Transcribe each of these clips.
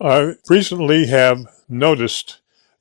I recently have noticed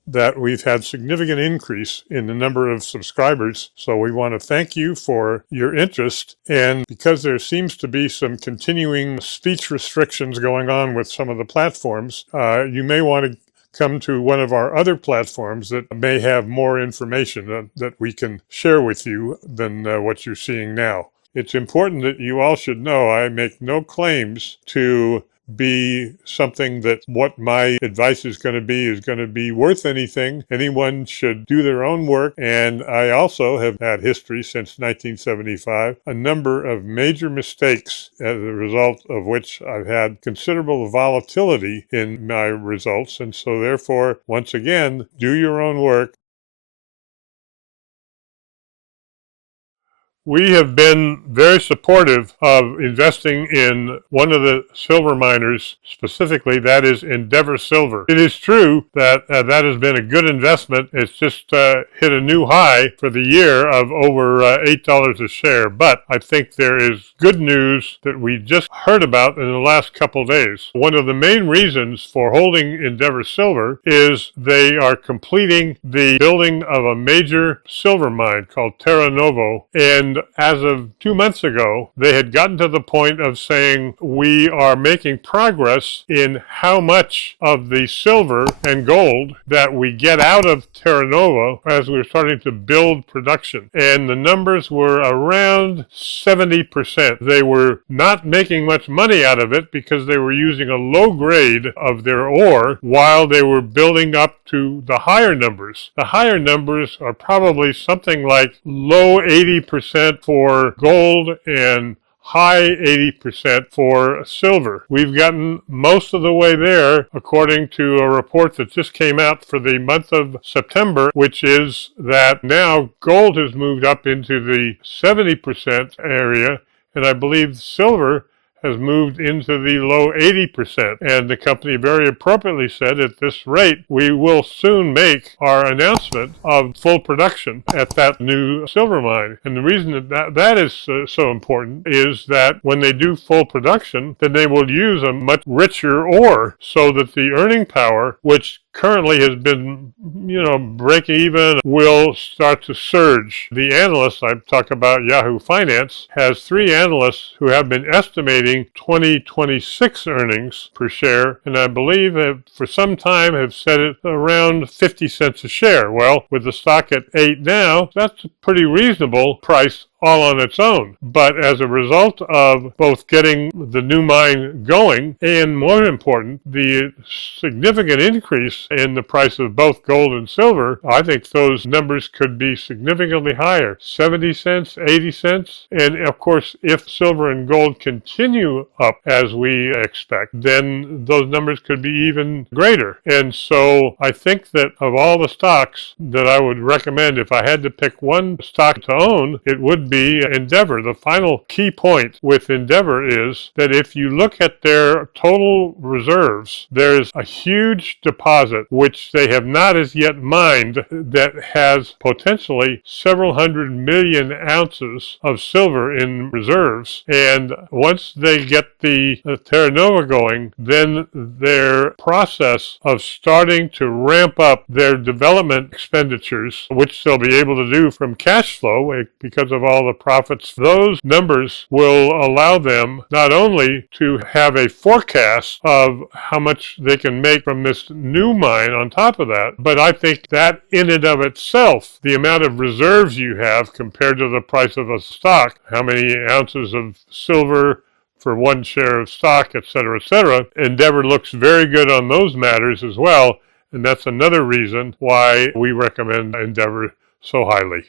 that we've had significant increase in the number of subscribers. So we want to thank you for your interest. And because there seems to be some continuing speech restrictions going on with some of the platforms, you may want to come to one of our other platforms that may have more information that we can share with you than what you're seeing now. It's important that you all should know I make no claims to be something that what my advice is going to be worth anything. Anyone should do their own work. And I also have had history since 1975, a number of major mistakes as a result of which I've had considerable volatility in my results. And so therefore, once again, do your own work. We have been very supportive of investing in one of the silver miners, specifically, that is Endeavor Silver. It is true that that has been a good investment. It's just hit a new high for the year of over $8 a share. But I think there is good news that we just heard about in the last couple of days. One of the main reasons for holding Endeavor Silver is they are completing the building of a major silver mine called Terra Nova, and as of 2 months ago, they had gotten to the point of saying, we are making progress in how much of the silver and gold that we get out of Terra Nova as we're starting to build production. And the numbers were around 70%. They were not making much money out of it because they were using a low grade of their ore while they were building up to the higher numbers. The higher numbers are probably something like low 80% for gold and high 80% for silver. We've gotten most of the way there according to a report that just came out for the month of September, which is that now gold has moved up into the 70% area, and I believe silver has moved into the low 80%. And the company very appropriately said, at this rate, we will soon make our announcement of full production at that new silver mine. And the reason that is so important is that when they do full production, then they will use a much richer ore so that the earning power, which currently has been, break even, will start to surge. The analysts, I talk about Yahoo Finance, has 3 analysts who have been estimating 2026 earnings per share, and I believe for some time have said it around 50 cents a share. Well, with the stock at 8 now, that's a pretty reasonable price all on its own. But as a result of both getting the new mine going and, more important, the significant increase in the price of both gold and silver, I think those numbers could be significantly higher. 70 cents, 80 cents. And of course, if silver and gold continue up as we expect, then those numbers could be even greater. And so I think that of all the stocks that I would recommend, if I had to pick one stock to own, it would be Endeavor. The final key point with Endeavor is that if you look at their total reserves, there's a huge deposit which they have not as yet mined that has potentially several hundred million ounces of silver in reserves. And once they get the Terra Nova going, then their process of starting to ramp up their development expenditures, which they'll be able to do from cash flow because of all the profits, those numbers will allow them not only to have a forecast of how much they can make from this new mine on top of that, but I think that in and of itself, the amount of reserves you have compared to the price of a stock, how many ounces of silver for one share of stock, etc., Endeavor looks very good on those matters as well, and that's another reason why we recommend Endeavor so highly.